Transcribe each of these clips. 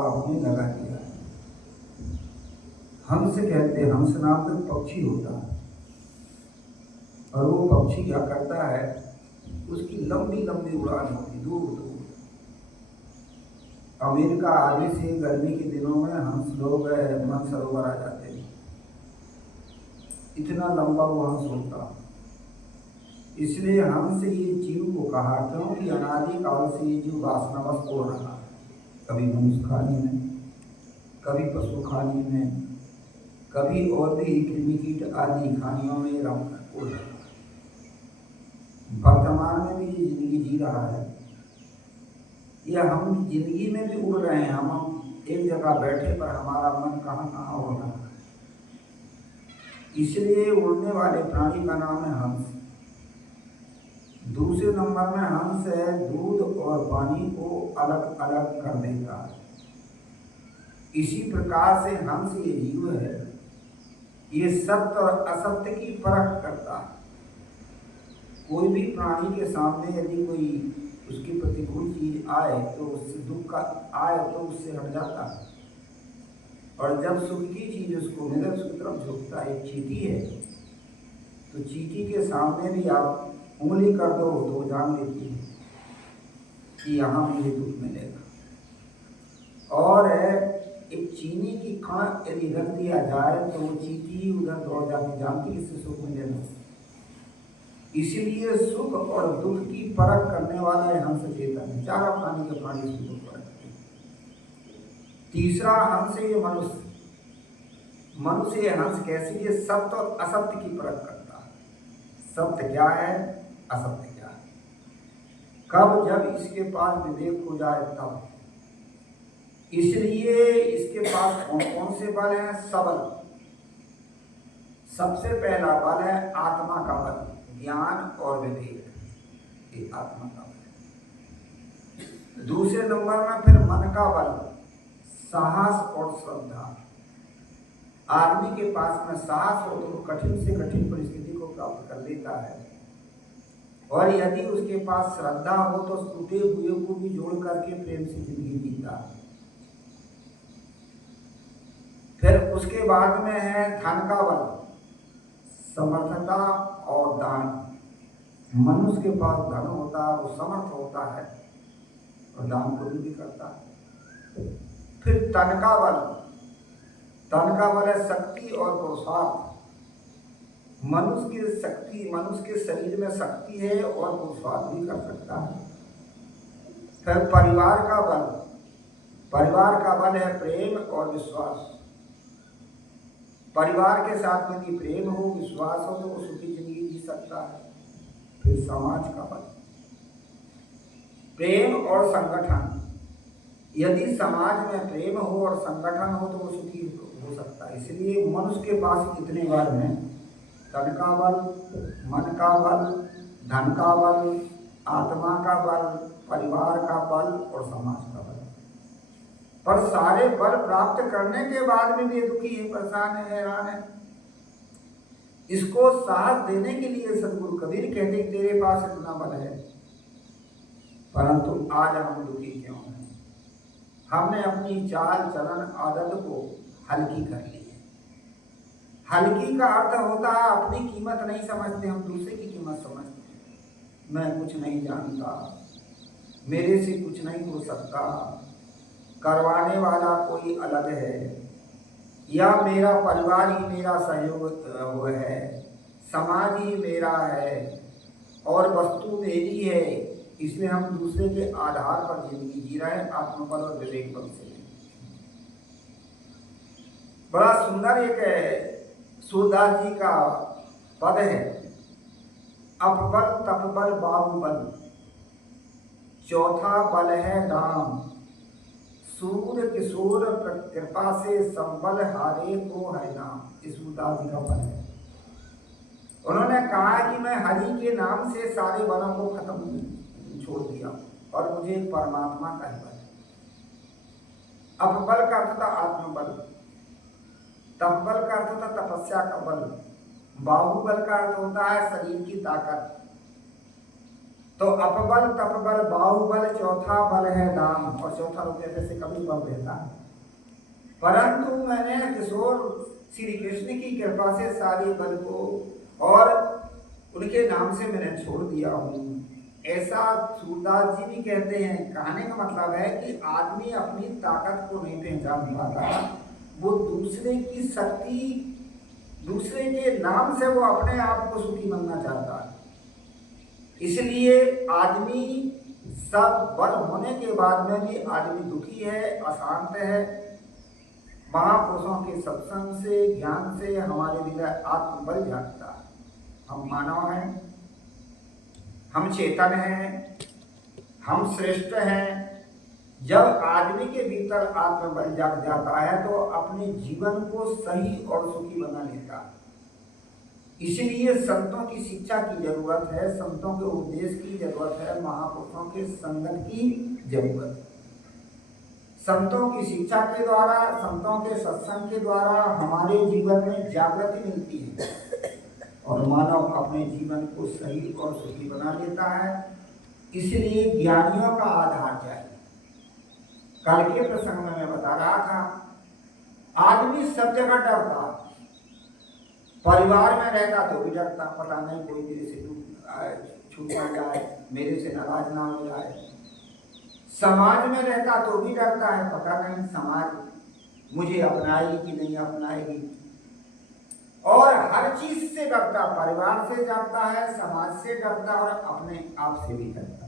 आपने लगा दिया। हंस कहते हैं, हंस नाम का पक्षी होता है और वो पक्षी क्या करता है, उसकी लंबी लंबी उड़ान होती दूर दूर। अमेरिका आदि से गर्मी के दिनों में हंस लोग मानसरोवर आ जाते हैं, इतना लंबा वो हंस होता। इसलिए हंस ये जीव को कहा क्योंकि अनादि काल से ये जीव वासनावश हो रहा है, कभी मनुष्य खानी में, कभी पशु खानी में, कभी और भी कृमि कीट आदि खानियों में उड़ रहा है। वर्तमान में भी ये जिंदगी जी रहा है, या हम जिंदगी में भी उड़ रहे हैं। हम एक जगह बैठे पर हमारा मन कहाँ कहाँ उड़ रहा है। इसलिए उड़ने वाले प्राणी का नाम है हंस। दूसरे नंबर में हंस है दूध और पानी को अलग अलग कर देता है। इसी प्रकार से हंस ये जीव है, ये सत्य और असत्य की परख करता है। कोई भी प्राणी के सामने यदि कोई उसकी प्रतिकूल चीज आए तो उससे दुख का आए तो उससे हट जाता है, और जब सुख की चीज उसको मिले उसकी तरफ झुकता है। चींटी है तो चींटी के सामने भी आप उंगली कर दो तो जान लेती है कि यहाँ मुझे दुख मिलेगा। और एक चीनी की कण यदि रख दिया जाए तो वो चींटी उधर दौड़ जाती, जानती इससे सुख मिलेगा। इसलिए सुख और दुख की परख करने वाला है हंस चेतन है। चारों प्राणी के प्राणी सुख को परख करते हैं। तीसरा हंस है ये मनुष्य। मनुष्य ये हंस कैसे, ये सत्य और असत्य की परख करता है। सत्य क्या है, असत्य क्या है, कब जब इसके पास विवेक हो जाए तब। इसलिए इसके पास कौन कौन से बल हैं, सबल। सबसे पहला बल है आत्मा का बल, ज्ञान और विवेक, ये आत्मा का बल। दूसरे नंबर में फिर मन का बल, साहस और श्रद्धा। आदमी के पास में साहस हो तो वो कठिन से कठिन परिस्थिति को प्राप्त कर लेता है, और यदि उसके पास श्रद्धा हो तो टूटे हुए को भी जोड़ करके प्रेम से जिंदगी जीता है। फिर उसके बाद में है धन का बल, समर्थता और दान। मनुष्य के पास धन होता है, वो समर्थ होता है और दान को भी करता है। फिर तन का बल, तन का बल है शक्ति और पुरुषार्थ। मनुष्य की शक्ति, मनुष्य के शरीर में शक्ति है और पुरुषार्थ भी कर सकता है। फिर परिवार का बल, परिवार का बल है प्रेम और विश्वास। परिवार के साथ यदि प्रेम हो, विश्वास हो तो वो सुखी जिंदगी जी सकता है। फिर समाज का बल, प्रेम और संगठन। यदि समाज में प्रेम हो और संगठन हो तो वो सुखी हो सकता है। इसलिए मनुष्य के पास इतने बल हैं, तन का बल, मन का बल, धन का बल, आत्मा का बल, परिवार का बल और समाज का बल। पर सारे बल प्राप्त करने के बाद में भी दुखी है, परेशान है, हैरान है। इसको साथ देने के लिए सदगुरु कबीर कहते हैं तेरे पास इतना बल है, परंतु आज हम दुखी क्यों हैं। हमने अपनी चाल चलन आदत को हल्की कर ली है। हल्की का अर्थ होता है अपनी कीमत नहीं समझते, हम दूसरे की कीमत समझते हैं। मैं कुछ नहीं जानता, मेरे से कुछ नहीं हो सकता, करवाने वाला कोई अलग है, या मेरा परिवार ही मेरा सहयोग है, समाज ही मेरा है और वस्तु मेरी है। इसलिए हम दूसरे के आधार पर जिंदगी जी रहे हैं, आत्मबल और विवेक बल से। बड़ा सुंदर एक सूरदास जी का पद है, अपबल तपबल बाहुबल, चौथा बल है दाम, सूर किशोर कृपा से संबल हारे को है नाम। इस सूरदास जी का पद है। उन्होंने कहा कि मैं हरि के नाम से सारे बलों को खत्म छोड़ दिया और मुझे परमात्मा का ही बल। अपबल का अर्थ था आत्मबल, तपबल का अर्थ होता तपस्या का बल, बाहुबल का अर्थ होता है शरीर की ताकत, तो अपबल तपबल बाहुबल चौथा बल है दाम, और चौथा रूप जैसे कभी बल रहता है। परंतु मैंने किशोर श्री कृष्ण की कृपा से सारे बल को और उनके नाम से मैंने छोड़ दिया हूँ। ऐसा सूरदास जी भी कहते हैं। कहने का मतलब है कि आदमी अपनी ताकत को नहीं पहचान पाता, वो दूसरे की शक्ति, दूसरे के नाम से वो अपने आप को सुखी बनना चाहता है। इसलिए आदमी सब बल होने के बाद में भी आदमी दुखी है, अशांत है। महापुरुषों के सत्संग से, ज्ञान से हमारे हृदय आत्मबल जागता है। हम मानव हैं, हम चेतन हैं, हम श्रेष्ठ हैं। जब आदमी के भीतर आत्मबल जाग जाता है तो अपने जीवन को सही और सुखी बना लेता है। इसलिए संतों की शिक्षा की जरूरत है, संतों के उपदेश की जरूरत है, महापुरुषों के संगत की जरूरत है। संतों की शिक्षा के द्वारा, संतों के सत्संग के द्वारा हमारे जीवन में जागृति मिलती है और मानव अपने जीवन को सही और सुखी बना लेता है। इसलिए ज्ञानियों का आधार चाहिए। कल के प्रसंग में मैं बता रहा था, आदमी सब जगह डरता, परिवार में रहता तो भी डरता, पता नहीं कोई मेरे से छूट ना जाए, मेरे से नाराज ना हो जाए। समाज में रहता तो भी डरता है, पता नहीं समाज मुझे अपनाएगी कि नहीं अपनाएगी। और हर चीज से डरता, परिवार से डरता है, समाज से डरता और अपने आप से भी डरता।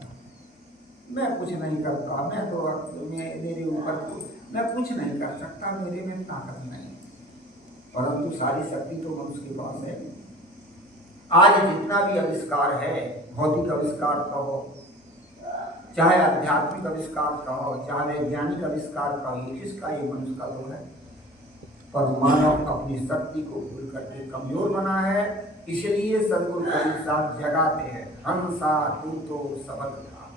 मैं कुछ नहीं करता, मैं तो मेरे ऊपर मैं कुछ नहीं कर सकता, मेरे में ताकत नहीं। परंतु सारी शक्ति तो मनुष्य के पास है। आज जितना भी आविष्कार है, भौतिक आविष्कार कहो, चाहे आध्यात्मिक आविष्कार कहो, चाहे वैज्ञानिक आविष्कार कहो, इसका ये मनुष्य का दो है। पर मानव अपनी शक्ति को भूल करके कमजोर बना है। इसलिए सदगुरु कबीर साहब जगाते हैं, हंसा तू तो सबल था,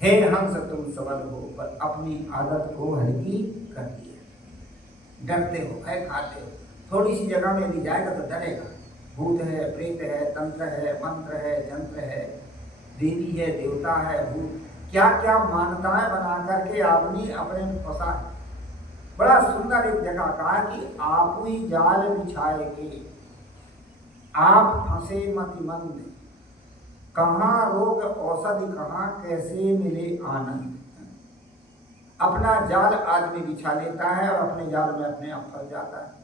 हे हंस तुम सबल हो, पर अपनी आदत को हल्की कर दी है। डरते हो, भय खाते हो, थोड़ी सी जगह में भी जाएगा तो डरेगा। भूत है, प्रेत है, तंत्र है, मंत्र है, जंत्र है, देवी है, देवता है, भूत, क्या क्या मान्यताएं बना करके आदमी अपने फंसा है। बड़ा सुंदर एक जगह कहा कि आप ही जाल बिछाए के आप फंसे मति मंद, कहाँ रोग औषधि कहाँ कैसे मिले आनंद। अपना जाल आदमी बिछा लेता है और अपने जाल में अपने आप फंस जाता है।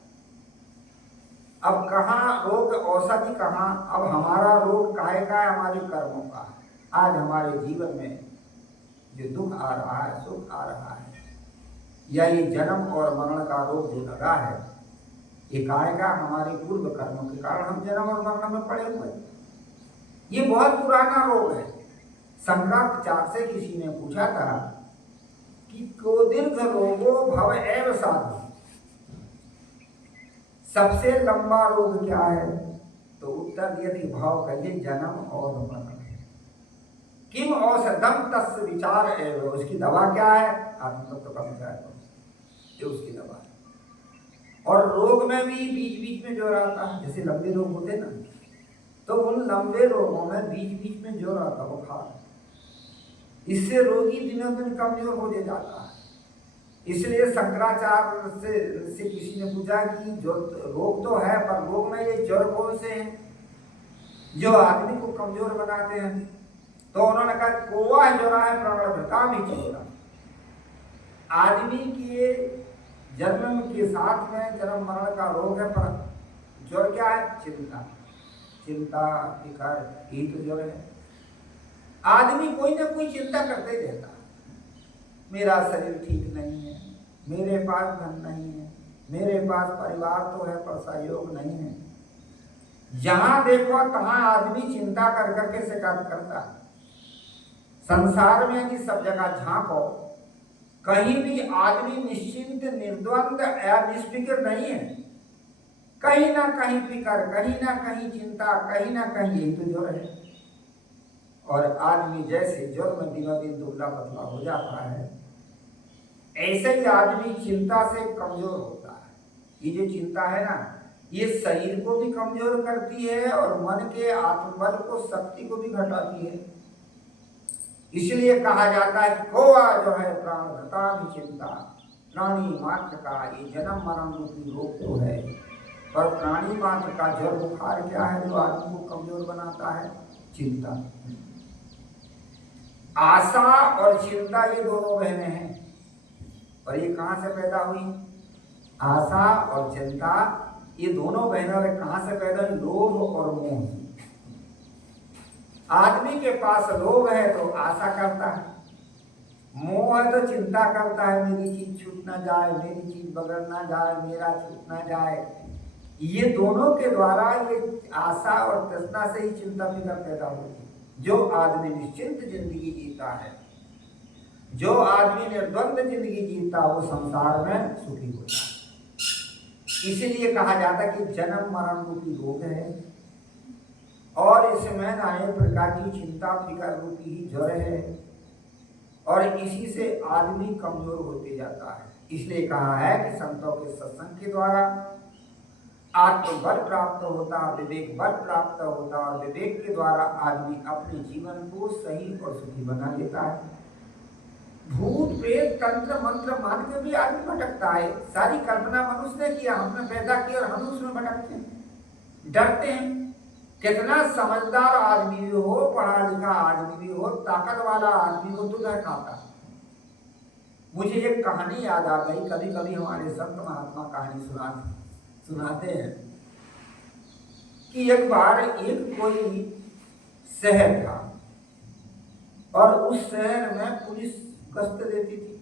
अब कहाँ रोग औषधि कहाँ, अब हमारा रोग काहे का है, हमारे कर्मों का है। आज हमारे जीवन में जो दुख आ रहा है, सुख आ रहा है, या ये जन्म और मरण का रोग जो लगा है, ये आएगा हमारे पूर्व कर्मों के कारण हम जन्म और मरण में पड़े हुए। ये बहुत पुराना रोग है। शंकराचार्य से किसी ने पूछा था कि को दीर्घ रोगो भव एव साधु, सबसे लंबा रोग क्या है? तो उत्तर दिया कि भाव कहिए जन्म और मरण। किम औषधम तस् विचार एव, उसकी दवा क्या है? आत्मतत्व का विचार, जो उसकी दवा है। और रोग में भी बीच बीच में जो रहता है, जैसे लंबे रोग होते ना, तो उन लंबे रोगों में बीच बीच में जो रहता है बुखार, इससे रोगी दिनों दिन कमजोर होते जाता है। इसलिए शंकराचार्य से किसी ने पूछा कि जो रोग तो है, पर रोग में ये जड़ कौन से हैं जो आदमी को कमजोर बनाते हैं? तो उन्होंने कहा कोवा जो रहा है प्रवृत्ता भी चिंता। आदमी के जन्म के साथ में जन्म मरण का रोग है, पर जड़ क्या है? चिंता, चिंता फिकर, यही तो जड़ है। आदमी कोई ना कोई चिंता करते रहता, मेरा शरीर ठीक नहीं है, मेरे पास धन नहीं है, मेरे पास परिवार तो है पर सहयोग नहीं है। जहां देखो तहां आदमी चिंता कर करके शिकायत करता है। संसार में यदि सब जगह झांको, कहीं भी आदमी निश्चिंत, निर्द्वंद या निष्फिक्र नहीं है। कहीं ना कहीं फिकर, कहीं ना कहीं चिंता, कहीं ना कहीं यही तो जोर है। और आदमी जैसे जोर में दिनों दिन दुबला पतला हो जाता है, ऐसे ही आदमी चिंता से कमजोर होता है। ये जो चिंता है ना, ये शरीर को भी कमजोर करती है और मन के आत्मबल को, शक्ति को भी घटाती है। इसलिए कहा जाता है कि खोआ जो है प्राण धता भी चिंता, प्राणी मात्र का ये जन्म मरण रूपी रोग तो है, पर प्राणी मात्र का जड़ बुखार क्या है जो आदमी को कमजोर बनाता है? चिंता। आशा और चिंता ये दोनों बहनें हैं, और ये कहां से पैदा हुई? आशा और चिंता ये दोनों बहनें कहां से पैदा हुई? लोभ और मोह। आदमी के पास लोभ है तो आशा करता है, मोह है तो चिंता करता है, मेरी चीज छूट ना जाए, मेरी चीज बगड़ ना जाए, मेरा छूट ना जाए। ये दोनों के द्वारा ये आशा और तृष्णा से ही चिंता फिक्र पैदा होती है। जो आदमी निश्चिंत जिंदगी जीता है, जो आदमी निर्द्वंद जिंदगी जीता, वो संसार में सुखी होता है। इसीलिए कहा जाता है कि जन्म मरण रूपी रोग है, और इसमें अनेक प्रकार की चिंता फिक्र रूपी ही जड़ है, और इसी से आदमी कमजोर होते जाता है। इसलिए कहा है कि संतों के सत्संग के द्वारा आत्मबल प्राप्त होता, विवेक बल प्राप्त होता, और विवेक के द्वारा आदमी अपने जीवन को सही और सुखी बना लेता है। भूत प्रेत तंत्र मंत्र मान के भी आदमी भटकता है। सारी कल्पना मनुष्य ने किया, हमने पैदा किया, और हम उसमें भटकते हैं, डरते हैं। कितना समझदार आदमी भी हो, पढ़ा लिखा आदमी भी हो, ताकत वाला आदमी हो तो वह खाता। मुझे एक कहानी याद आ गई, कभी कभी हमारे संत महात्मा कहानी सुनाते हैं कि एक बार एक कोई शहर था, और उस शहर में पुलिस गश्त देती थी।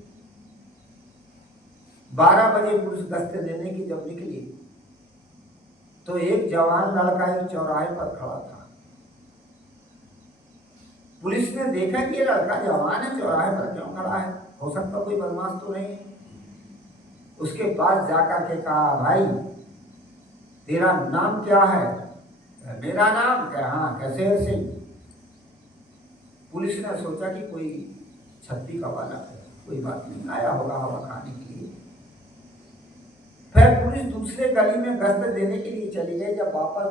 12 बजे पुलिस गश्त देने की जब निकली तो एक जवान लड़का एक चौराहे पर खड़ा था। पुलिस ने देखा कि ये लड़का जवान है, चौराहे पर क्यों खड़ा है, हो सकता कोई बदमाश तो नहीं। उसके पास जाकर के कहा, भाई तेरा नाम क्या है? मेरा नाम क्या? हाँ, कैसे सिंह। पुलिस ने सोचा कि कोई छत्ती का वाला है, कोई बात नहीं, आया होगा हवा खाने के लिए। फिर पुलिस दूसरे गली में गश्त देने के लिए चली गई। जब वापस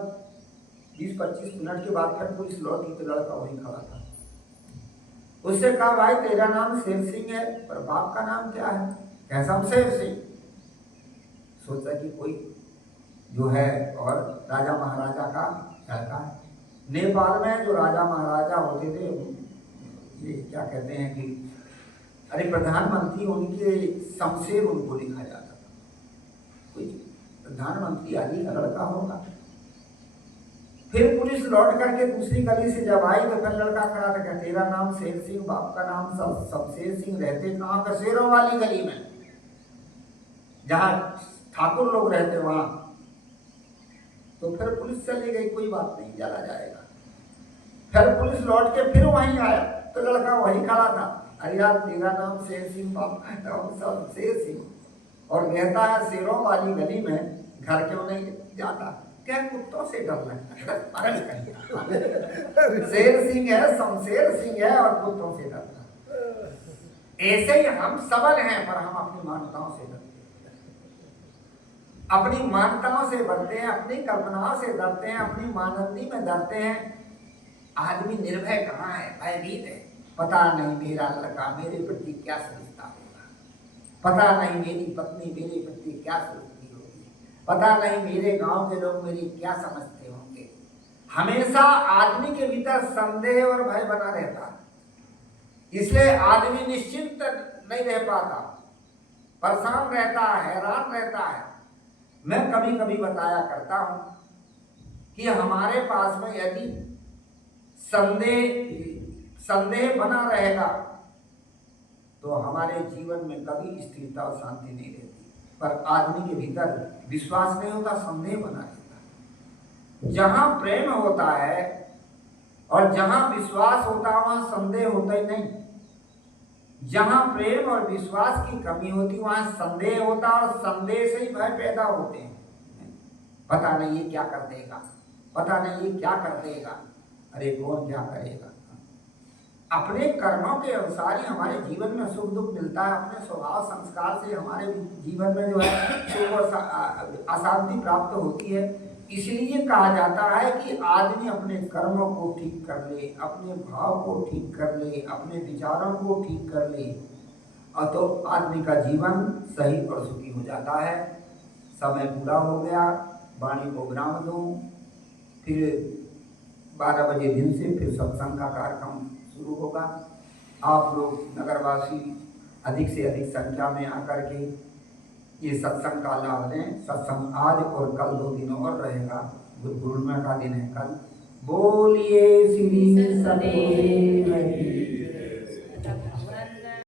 20-25 मिनट के बाद फिर पुलिस लौटी तो लड़का वहीं खड़ा था। उससे कहा, भाई तेरा नाम शेर सिंह है, पर बाप का नाम क्या है? कैसा शेर सिंह। सोचा कि कोई जो है और राजा महाराजा का लड़का है। नेपाल में जो राजा महाराजा होते थे, ये क्या कहते हैं कि अरे प्रधानमंत्री, उनके शमशेर उनको लिखा जाता था। कोई प्रधानमंत्री आदि का लड़का होगा। फिर पुलिस लौट करके दूसरी गली से जब आई तो फिर लड़का खड़ा था, क्या तेरा नाम शेर सिंह, बाप का नाम शमशेर सिंह, रहते कहाँ? का शेरों वाली गली में, जहाँ ठाकुर लोग रहते वहां। तो फिर पुलिस चली गई, कोई बात नहीं, चला जाएगा। फिर पुलिस लौट के फिर वहीं आया तो लड़का वहीं खड़ा था। अरे यार तेरा नाम शेर सिंह, बाप का नाम शमशेर सिंह, और रहता है शेरों वाली गली में, घर क्यों नहीं जाता? क्या कुत्तों से डर लगता है? शेर सिंह है, शमशेर सिंह है, और कुत्तों से डरता। ऐसे ही हम सबल हैं, पर हम अपनी मान्यताओं से डरते हैं, अपनी मान्यताओं से डरते हैं, अपनी कल्पनाओं से डरते हैं, अपनी मानंदी में डरते हैं। आदमी निर्भय कहाँ है? भयभीत है। पता नहीं मेरा लड़का मेरे प्रति क्या सोचता होगा, पता नहीं मेरी पत्नी मेरे प्रति क्या सोचती होगी, पता नहीं मेरे गांव के लोग मेरी क्या समझते होंगे। हमेशा आदमी के भीतर संदेह और भय बना रहता है। इसलिए आदमी निश्चिंत नहीं रह पाता, परेशान रहता है, हैरान रहता है। मैं कभी कभी बताया करता हूं कि हमारे पास में यदि संदेह बना रहेगा तो हमारे जीवन में कभी स्थिरता और शांति नहीं रहती। पर आदमी के भीतर विश्वास नहीं होता, संदेह बना रहता। जहां प्रेम होता है और जहां विश्वास होता है वहां संदेह होता ही नहीं। जहां प्रेम और विश्वास की कमी होती वहां संदेह होता, और संदेह से ही भय पैदा होते हैं। पता नहीं ये क्या कर देगा, पता नहीं ये क्या कर देगा, अरे कौन क्या करेगा। अपने कर्मों के अनुसार ही हमारे जीवन में सुख दुख मिलता है। अपने स्वभाव संस्कार से हमारे जीवन में जो है सुख और अशांति प्राप्त होती है। इसलिए कहा जाता है कि आदमी अपने कर्मों को ठीक कर ले, अपने भाव को ठीक कर ले, अपने विचारों को ठीक कर ले, और तो आदमी का जीवन सही और सुखी हो जाता है। समय पूरा हो गया, वाणी को विराम दूं। फिर 12 बजे दिन से फिर सत्संग का कार्यक्रम शुरू होगा। आप लोग नगरवासी अधिक से अधिक संख्या में आकर के ये सत्संग का लाभ लें। सत्संग आज और कल 2 दिन और रहेगा। गुरु पूर्णिमा का दिन है कल। बोलिए श्री सतगुरुदेव की।